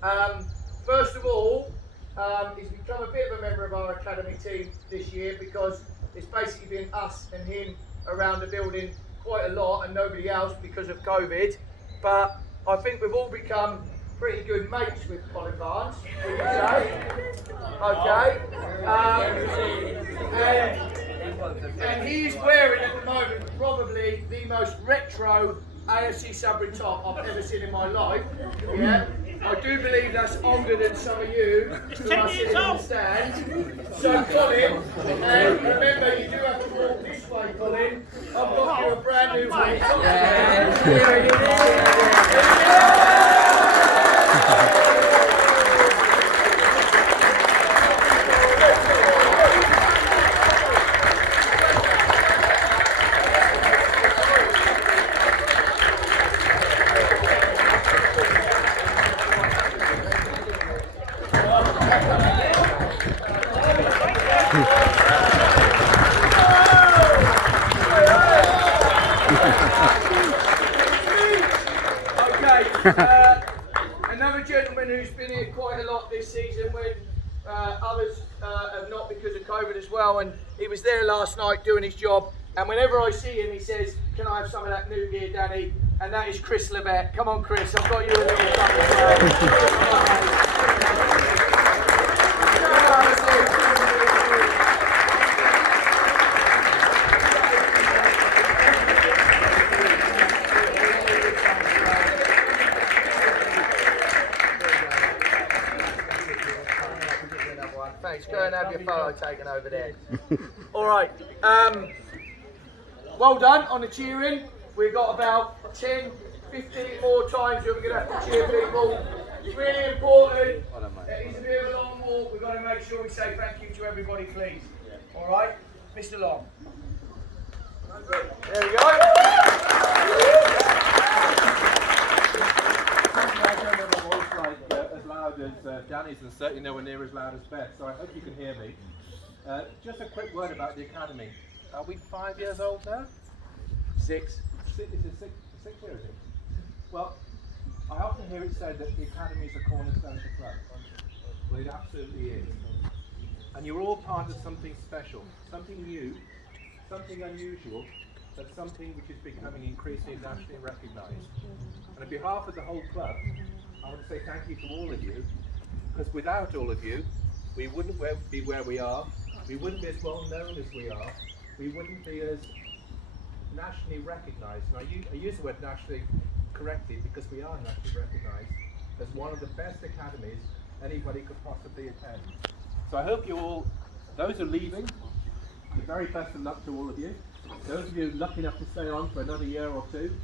First of all, he's become a bit of a member of our academy team this year because it's basically been us and him around the building quite a lot and nobody else because of COVID. But I think we've all become pretty good mates with Colin Barnes, would you say? Okay. And he's wearing at the moment probably the most retro AFC Sudbury top I've ever seen in my life. Yeah, I do believe that's older than some of you who are sitting in the stand. So Colin, and remember you do have to walk this way, Colin. I've got you a brand new one. Another gentleman who's been here quite a lot this season when others have not because of COVID as well, and he was there last night doing his job, and whenever I see him he says, "Can I have some of that new gear, Danny?" And that is Chris Levette. Come on Chris, I've got you a little something as well. Thanks, go and have your photo taken over there. Alright, well done on the cheering. We've got about 10, 15 more times that we're going to have to cheer people. It's really important. It's a bit of a long walk. We've got to make sure we say thank you to everybody, please. Alright, Mr. Long. There we go. As loud as Danny's and certainly nowhere near as loud as Beth, so I hope you can hear me. Just a quick word about the academy. Are we 5 years old now? Six. Is it six years? Well, I often hear it said that the academy is a cornerstone of the club. Well, it absolutely is. And you're all part of something special, something new, something unusual, but something which is becoming increasingly nationally recognised. And on behalf of the whole club, I want to say thank you to all of you, because without all of you, we wouldn't be where we are, we wouldn't be as well known as we are, we wouldn't be as nationally recognised. And I use the word nationally correctly because we are nationally recognised as one of the best academies anybody could possibly attend. So I hope you all, those who are leaving, the very best of luck to all of you. Those of you lucky enough to stay on for another year or two,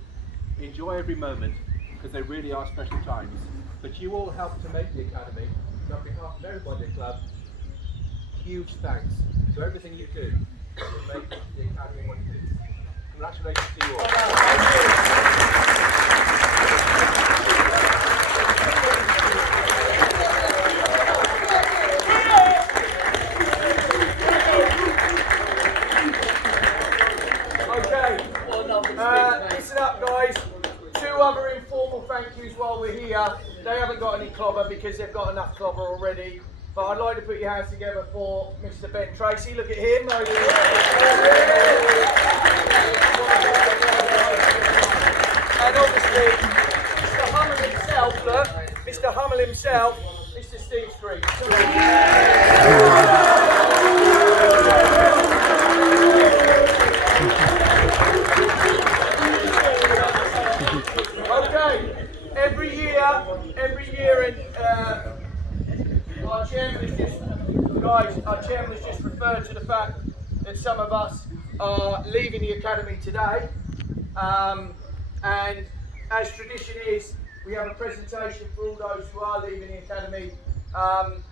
enjoy every moment, because they really are special times. But you all helped to make the academy, so on behalf of everybody at the club, huge thanks for everything you do to make the academy what it is. Congratulations to you all. Listen up guys, two other informal thank yous while we're here. They haven't got any clobber because they've got enough clobber already, but I'd like to put your hands together for Mr. Ben Tracy. Look at him. And obviously Mr. Hummel himself, look, Mr. Hummel himself, Mr. Steve Street. Okay, every year, and our chairman has just referred to the fact that some of us are leaving the academy today, and as tradition is, we have a presentation for all those who are leaving the academy, and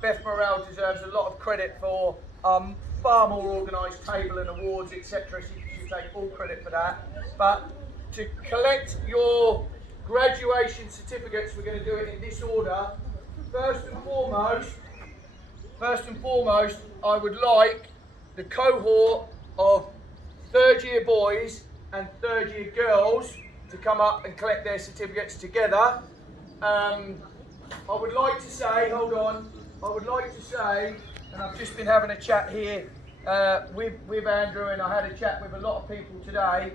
Beth Morrell deserves a lot of credit for far more organised table and awards, etc. She should take all credit for that. But to collect your graduation certificates, we're going to do it in this order. First and foremost, I would like the cohort of third year boys and third year girls to come up and collect their certificates together. I would like to say, hold on, I would like to say, and I've just been having a chat here with Andrew, and I had a chat with a lot of people today.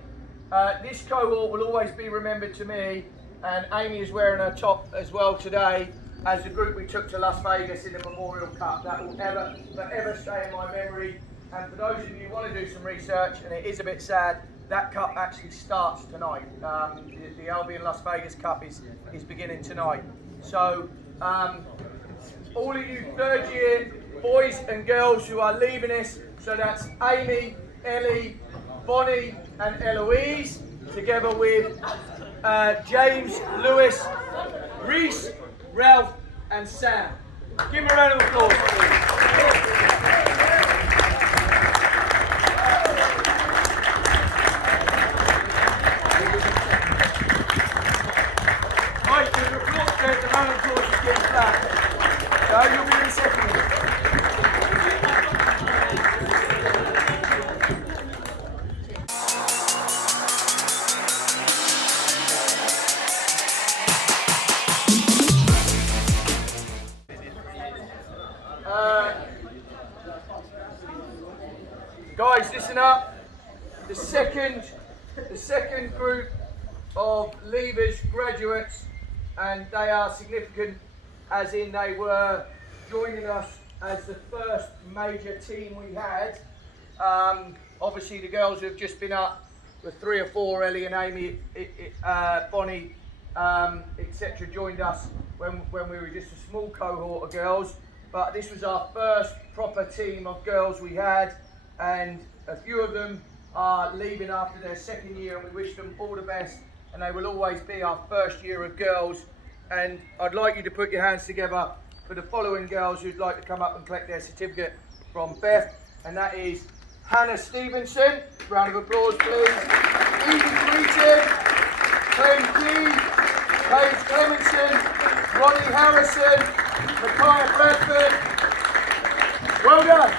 This cohort will always be remembered to me, and Amy is wearing her top as well today, as the group we took to Las Vegas in the Memorial Cup. That will forever stay in my memory. And for those of you who want to do some research, and it is a bit sad, that cup actually starts tonight. The Albion Las Vegas Cup is beginning tonight. So all of you third year boys and girls who are leaving us, so that's Amy, Ellie, Bonnie and Eloise, together with James, Lewis, Reese, Ralph and Sam. Give them a round of applause, please. Right, there's a applause there, the round of applause is getting flat. So you'll be in second. Guys, listen up. The second group of leavers, graduates, and they are significant as in they were joining us as the first major team we had. Obviously the girls who have just been up with 3 or 4, Ellie and Amy, Bonnie, etc. joined us when we were just a small cohort of girls. But this was our first proper team of girls we had, and a few of them are leaving after their second year, and we wish them all the best, and they will always be our first year of girls. And I'd like you to put your hands together for the following girls who'd like to come up and collect their certificate from Beth, and that is Hannah Stevenson, round of applause please, Edie Greeton, Clem Key, Paige Clemenson, Ronnie Harrison, Micaiah Bradford. Well done.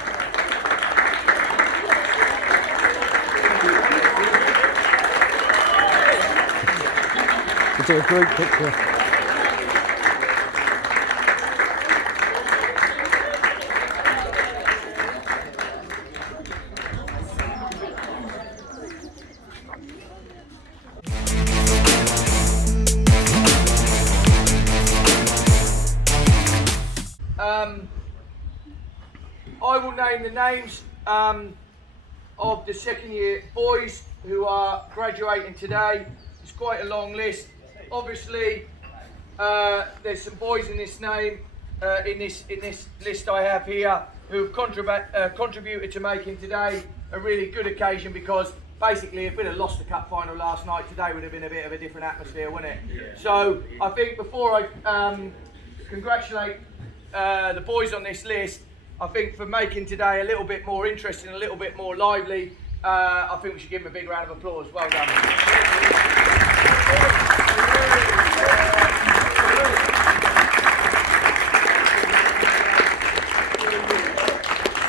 It's a great picture. I will name the names of the second year boys who are graduating today. It's quite a long list. Obviously, there's some boys in this name, in this list I have here, who have contributed to making today a really good occasion, because basically if we'd have lost the cup final last night, today would have been a bit of a different atmosphere, wouldn't it? Yeah. So I think before I congratulate the boys on this list, I think for making today a little bit more interesting, a little bit more lively, I think we should give them a big round of applause. Well done.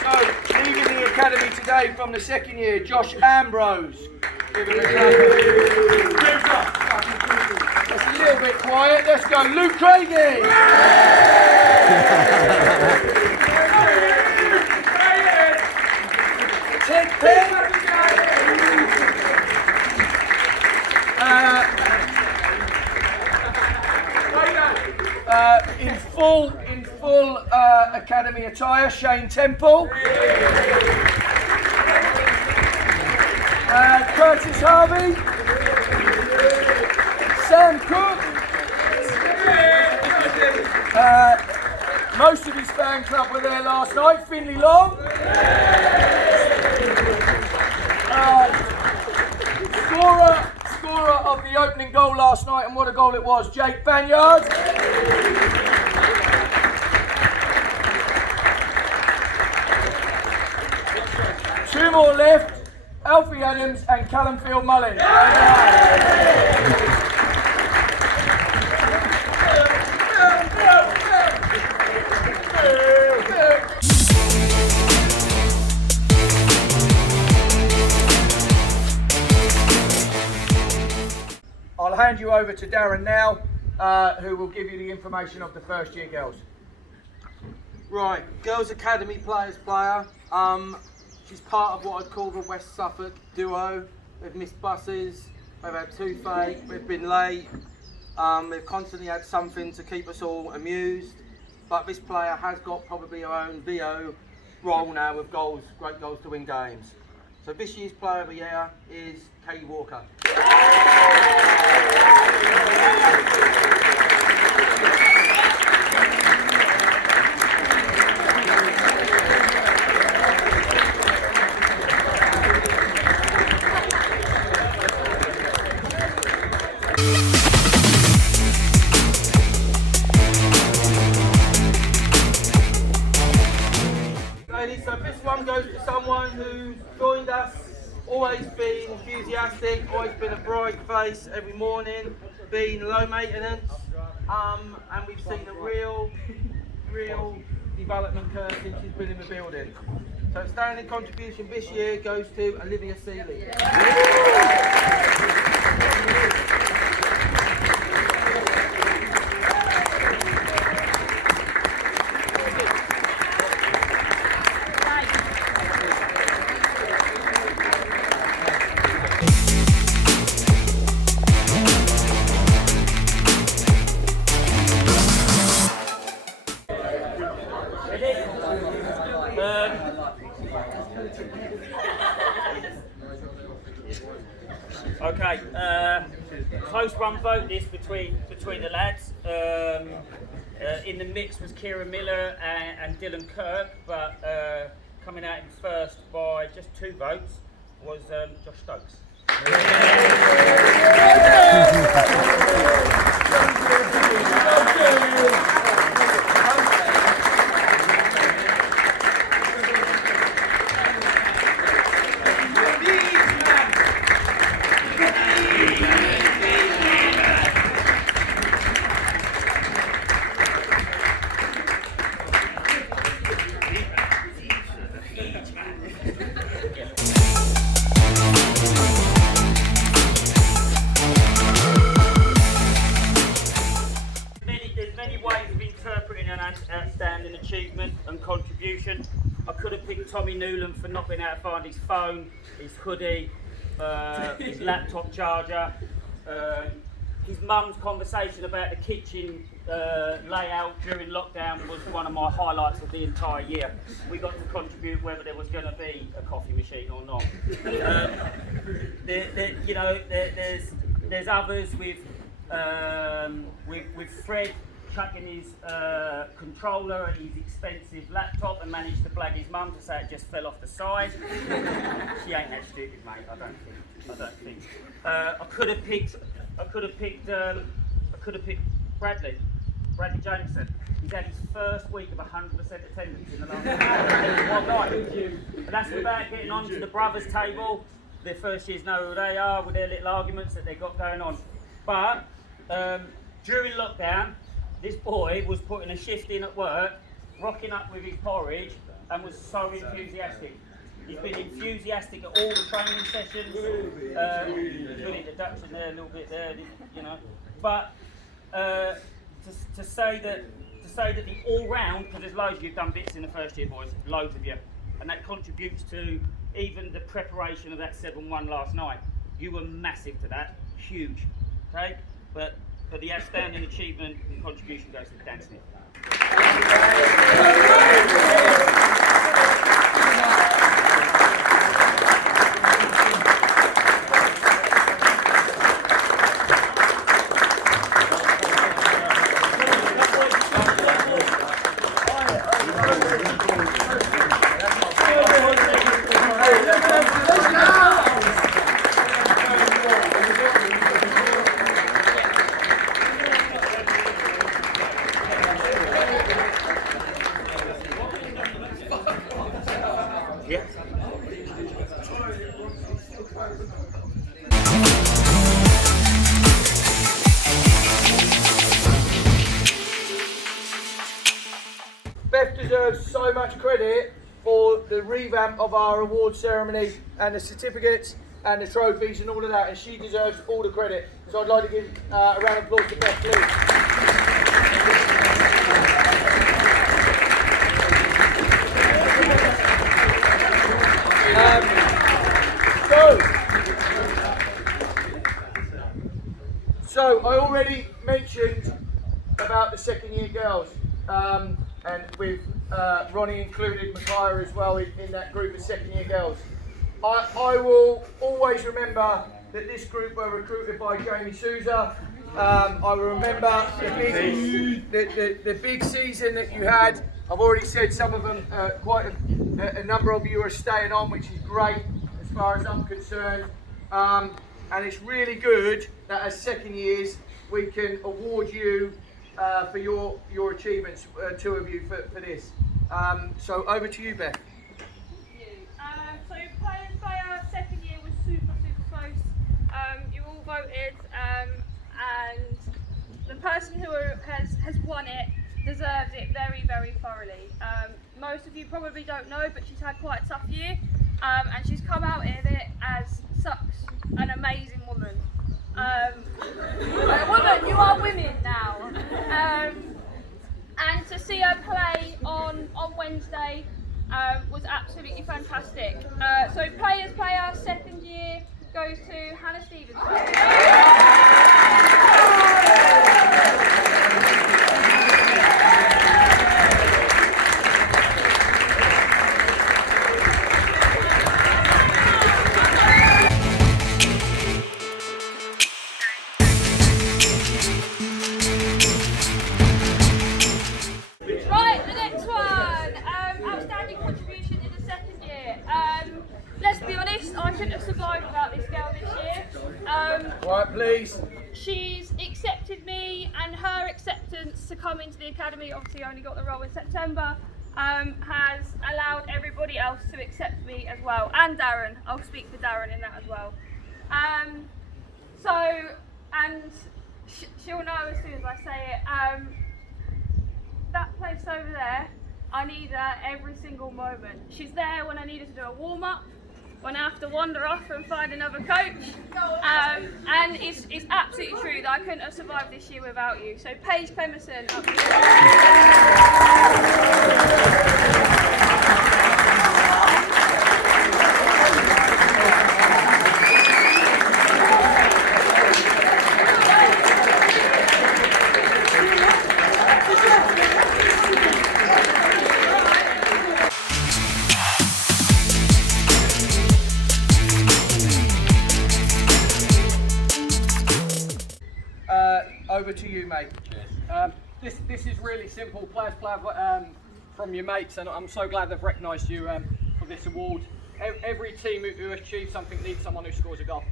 So, leaving the academy today from the second year, Josh Ambrose. Give him a clap. That's a little bit quiet. Let's go, Luke Craigie. Ted Penn. In full academy attire, Shane Temple. Curtis Harvey. Sam Cook. Most of his fan club were there last night. Finley Long. Scorer of the opening goal last night, and what a goal it was, Jake Banyard. Two more left, Alfie Adams and Callum Field Mullin. I'll hand you over to Darren now, who will give you the information of the first year girls. Right, Girls Academy Players Player. She's part of what I'd call the West Suffolk duo. They've missed buses, they've had toothache, they've been late. They've constantly had something to keep us all amused. But this player has got probably her own VO role now with goals, great goals to win games. So this year's Player of the Year is Katie Walker. So this one goes to someone who's joined us, always been enthusiastic, always been a bright face every morning, been low maintenance, and we've seen a real development curve since she's been in the building. So standing contribution this year goes to Olivia Seeley. Okay, close run vote this between the lads. In the mix was Kieran Miller and Dylan Kirk, but coming out in first by just 2 votes was Josh Stokes. Outstanding achievement and contribution. I could have picked Tommy Newland for not being able to find his phone, his hoodie, his laptop charger. His mum's conversation about the kitchen layout during lockdown was one of my highlights of the entire year. We got to contribute whether there was going to be a coffee machine or not. There's others with Fred chucking his controller and his expensive laptop and managed to blag his mum to say it just fell off the side. She ain't that stupid, mate. I don't think. I could have picked Bradley Jameson. He's had his first week of 100% attendance in the last one night. And that's without getting onto the brothers' table. Their first years know who they are with their little arguments that they've got going on. But during lockdown, this boy was putting a shift in at work, rocking up with his porridge, and was so enthusiastic. He's been enthusiastic at all the training sessions, good introduction there, a little bit there, you know. But to say that the all-round, because there's loads of you have done bits in the first year, boys, loads of you, and that contributes to even the preparation of that 7-1 last night. You were massive to that, huge, okay? But the outstanding achievement and contribution goes to Dan Smith. Beth deserves so much credit for the revamp of our award ceremony and the certificates. and the trophies and all of that, and she deserves all the credit. So I'd like to give a round of applause to Beth, please. So I already mentioned about the second year girls, and with Ronnie included, Micaiah as well in that group of second year girls. I will always remember that this group were recruited by Jamie Souza. I will remember the big season that you had. I've already said some of them, quite a number of you are staying on, which is great as far as I'm concerned. And it's really good that as second years we can award you for your achievements, two of you for this. So over to you, Beth. Thank you. So players by our second year was super close. You all voted, and the person who has won it deserves it very thoroughly. Most of you probably don't know, but she's had quite a tough year, and she's come out of it as such an amazing woman. Woman, you are women now. And to see her play on Wednesday was absolutely fantastic. So players player second year goes to Hannah Stevenson. Right, the next one. Outstanding contribution in the second year. Let's be honest, I couldn't have survived without this girl this year. Right, please. She's accepted me, and her acceptance to come into the academy, obviously I only got the role in September, has allowed everybody else to accept me as well, and Darren. I'll speak for Darren in that as well. She'll know as soon as I say it. That place over there, I need her every single moment. She's there when I need her to do a warm-up, when I have to wander off and find another coach. And it's absolutely true that I couldn't have survived this year without you. So Paige Clemerson, up to over to you, mate. This is really simple. Players play from your mates, and I'm so glad they've recognised you for this award. Every team who achieves something needs someone who scores a goal,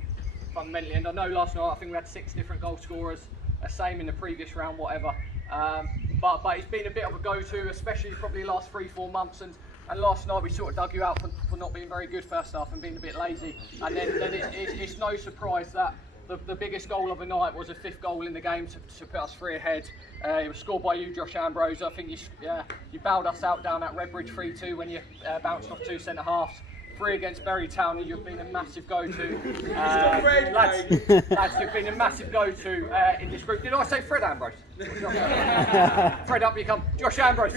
fundamentally. And I know last night I think we had 6 different goal scorers, same in the previous round, whatever. But it's been a bit of a go-to, especially probably the last 3-4 months. And last night we sort of dug you out for not being very good first half and being a bit lazy. And then it's no surprise that the biggest goal of the night was a 5th goal in the game to put us 3 ahead. It was scored by you, Josh Ambrose. I think you bailed us out down at Redbridge 3-2 when you bounced off 2 centre halves. 3 against Bury Town, you've been a massive go-to. Lads, you've been a massive go-to in this group. Did I say Fred Ambrose? Fred, up you come. Josh Ambrose.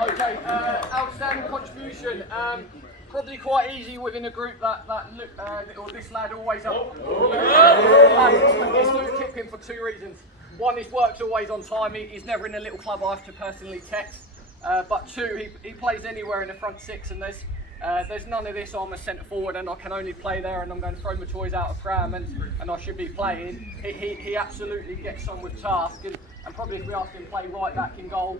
Okay, outstanding contribution. Probably quite easy within a group that this lad always up. It's Luke Kipling for 2 reasons. One, his work's always on time. He's never in a little club I have to personally text. But 2, he plays anywhere in the front 6, and there's There's none of this, I'm a centre forward and I can only play there and I'm going to throw my toys out of pram and I should be playing. He absolutely gets on with task, and probably if we asked him to play right back in goal,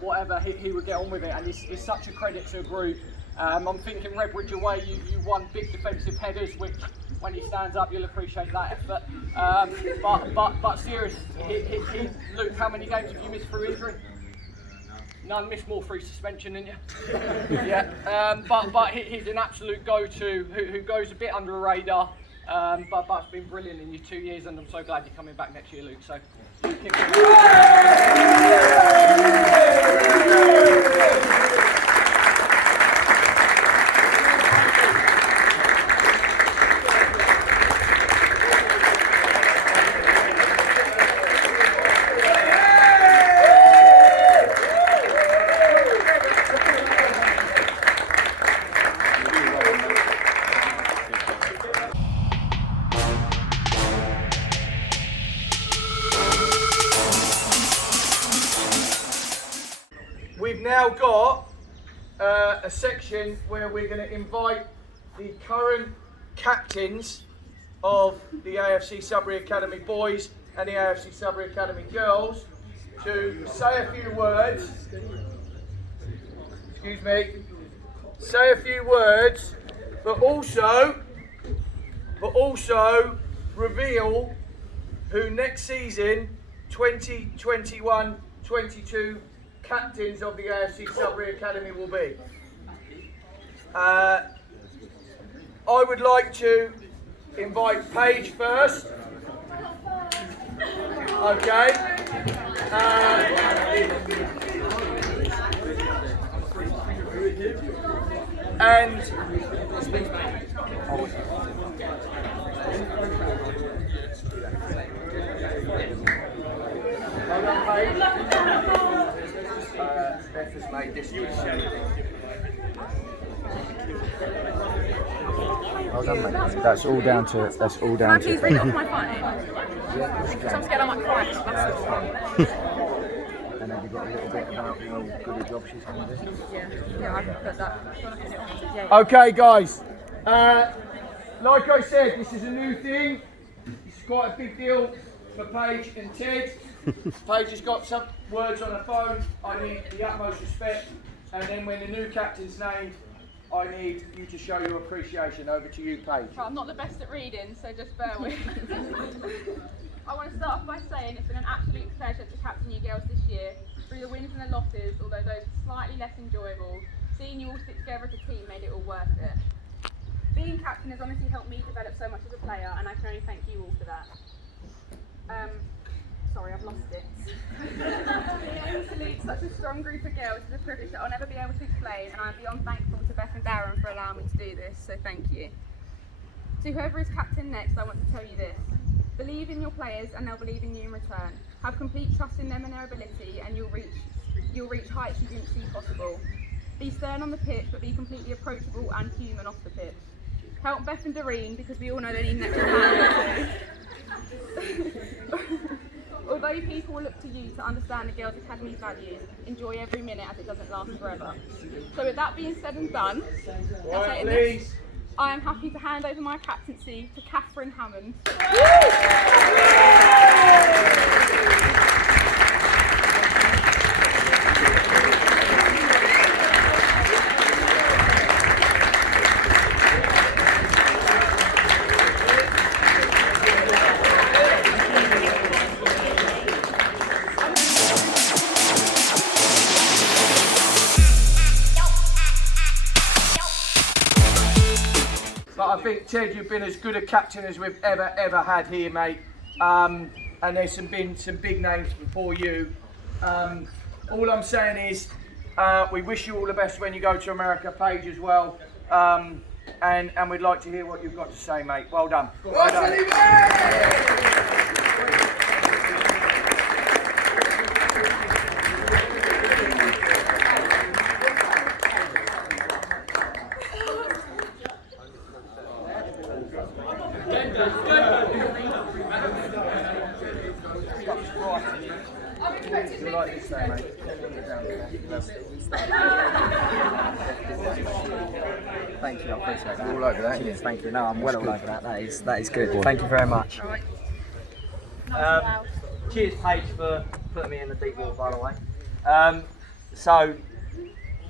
whatever, he would get on with it, and he's such a credit to a group. I'm thinking Redbridge away, you won big defensive headers, which when he stands up you'll appreciate that effort. But serious, Luke, how many games have you missed through injury? None, missed more through suspension, didn't you? Yeah, but he's an absolute go-to who goes a bit under the radar, but it's been brilliant in your 2 years, and I'm so glad you're coming back next year, Luke. So, keep We've now got a section where we're going to invite the current captains of the AFC Sudbury Academy boys and the AFC Sudbury Academy girls to say a few words. Excuse me. Say a few words, but also reveal who next season 2021-22 captains of the AFC Sudbury Academy will be. I would like to invite Paige first. Okay. And Beth has made this. Well done, mate. That's all down to it. That's all down to Please it. read it off my phone. So I'm scared I might cry. And have you got a little bit about how good a job she's going to do? Yeah, I can put that. Yeah. Okay, guys. Like I said, this is a new thing. It's quite a big deal for Paige and Ted. Paige has got some words on her phone. I need the utmost respect. And then when the new captain's named, I need you to show your appreciation. Over to you, Paige. Well, I'm not the best at reading, so just bear with me. I want to start off by saying it's been an absolute pleasure to captain you girls this year. Through the wins and the losses, although those are slightly less enjoyable, seeing you all stick together as a team made it all worth it. Being captain has honestly helped me develop so much as a player, and I can only thank you all for that. Sorry, I've lost it. Being salute such a strong group of girls is a privilege that I'll never be able to explain, and I'm beyond thankful to Beth and Darren for allowing me to do this, so thank you. To whoever is captain next, I want to tell you this. Believe in your players and they'll believe in you in return. Have complete trust in them and their ability, and you'll reach heights you didn't see possible. Be stern on the pitch, but be completely approachable and human off the pitch. Help Beth and Doreen, because we all know they need an extra hand. Although people will look to you to understand the Girls Academy's values, enjoy every minute as it doesn't last forever. So with that being said and done, I am happy to hand over my captaincy to Catherine Hammond. But I think, Ted, you've been as good a captain as we've ever had here, mate. And there's been some big names before you. All I'm saying is, we wish you all the best when you go to America, Paige, as well. And we'd like to hear what you've got to say, mate. Well done. Well done. I'm expecting You like this there, mate? Thank you, I appreciate that. All over that. Cheers, thank you. No, I'm well all over that. That is good. Thank you very much. Right. Nice and loud. Cheers, Paige, for putting me in the deep water, by the way.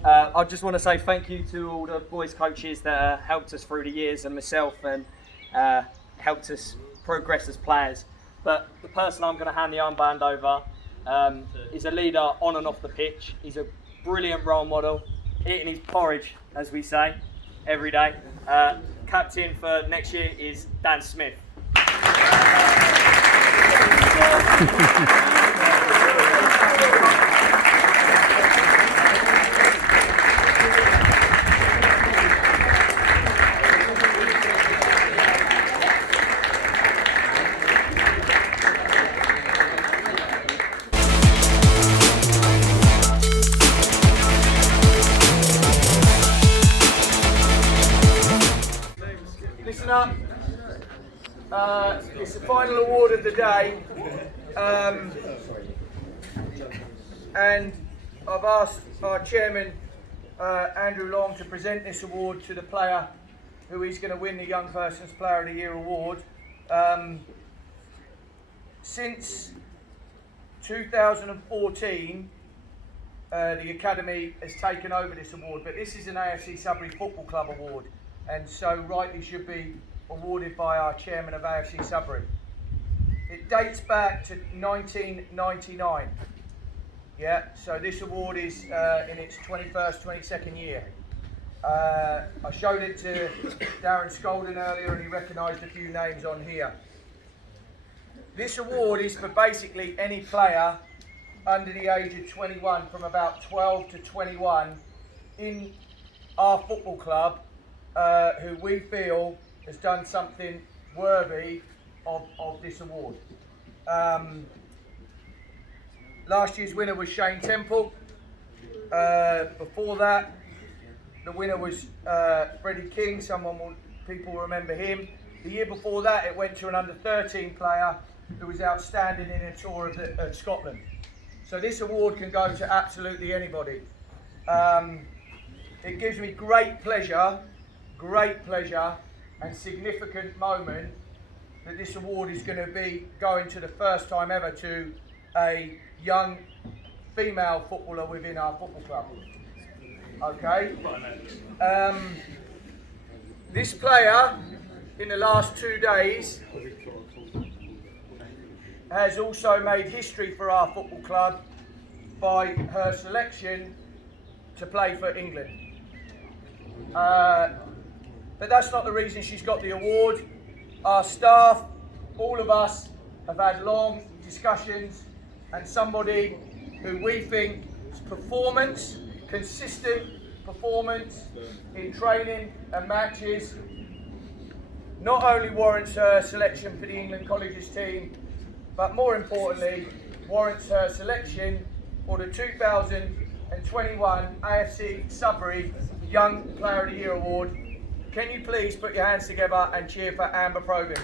I just want to say thank you to all the boys coaches that helped us through the years, and myself, and helped us progress as players. But the person I'm going to hand the armband over is a leader on and off the pitch. He's a brilliant role model, eating his porridge, as we say, every day. Captain for next year is Dan Smith. Listen up. It's the final award of the day, and I've asked our chairman, Andrew Long, to present this award to the player who is going to win the Young Person's Player of the Year award. Since 2014, the Academy has taken over this award, but this is an AFC Sudbury Football Club award, and so rightly should be awarded by our chairman of AFC Sudbury. It dates back to 1999. Yeah, so this award is in its 21st, 22nd year. I showed it to Darren Scolden earlier, and he recognised a few names on here. This award is for basically any player under the age of 21, from about 12 to 21, in our football club, who we feel has done something worthy of this award. Last year's winner was Shane Temple. Before that, the winner was Freddie King. People will remember him. The year before that, it went to an under-13 player who was outstanding in a tour of Scotland. So this award can go to absolutely anybody. It gives me great pleasure and significant moment that this award is going to be going to the first time ever to a young female footballer within our football club. Okay? This player, in the last 2 days, has also made history for our football club by her selection to play for England. But that's not the reason she's got the award. Our staff, all of us, have had long discussions, and somebody who we think performance, consistent performance in training and matches, not only warrants her selection for the England Colleges team, but more importantly, warrants her selection for the 2021 AFC Sudbury Young Player of the Year Award. Can you please put your hands together and cheer for Amber Probyn?